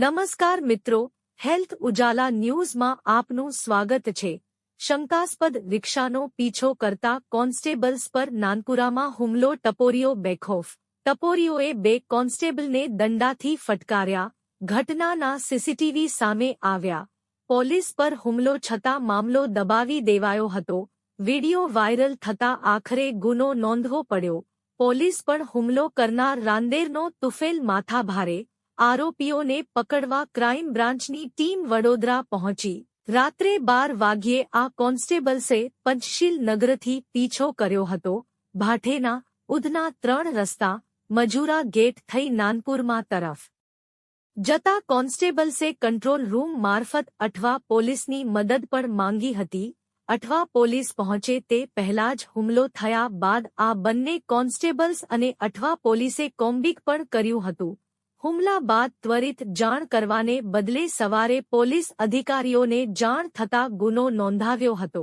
નમસ્કાર મિત્રો, હેલ્થ ઉજાલા ન્યૂઝમાં આપનું સ્વાગત છે। શંકાસ્પદ રિક્ષાનો પીછો કરતા કોન્સ્ટેબલ્સ પર નાનપુરામાં હુમલો, ટપોરીઓ બેખૌફ। ટપોરીઓએ 2 કોન્સ્ટેબલને દંડાથી ફટકાર્યા। ઘટનાના સીસીટીવી સામે આવ્યા। પોલીસ પર હુમલો છતાં મામલો દબાવી દેવાયો હતો। વીડિયો વાયરલ થતા આખરે ગુનો નોંધવો પડ્યો। પોલીસ પણ હુમલો કરનાર રાંદેરનો તુફેલ માથાભારે। આરોપીઓને પકડવા ક્રાઇમ બ્રાન્ચની ટીમ વડોદરા પહોંચી। રાત્રે 12 વાગ્યે આ કોન્સ્ટેબલ્સે પંચશીલ નગરથી પીછો કર્યો હતો। ભાઠેના ઉધના 3 રસ્તા મજૂરા ગેટ થઈ નાનપુરમાં તરફ જતા કોન્સ્ટેબલ્સે કંટ્રોલ રૂમ મારફત અઠવા પોલીસની મદદ પણ માંગી હતી। અઠવા પોલીસ પહોંચે તે પહેલા જ હુમલો થયા બાદ આ બંને કોન્સ્ટેબલ્સ અને અઠવા પોલીસે કોમ્બિંગ પણ કર્યું હતું। હુમલા બાદ ત્વરિત જાણ કરવાને બદલે સવારે પોલીસ અધિકારીઓને જાણ થતા ગુનો નોંધાવ્યો હતો।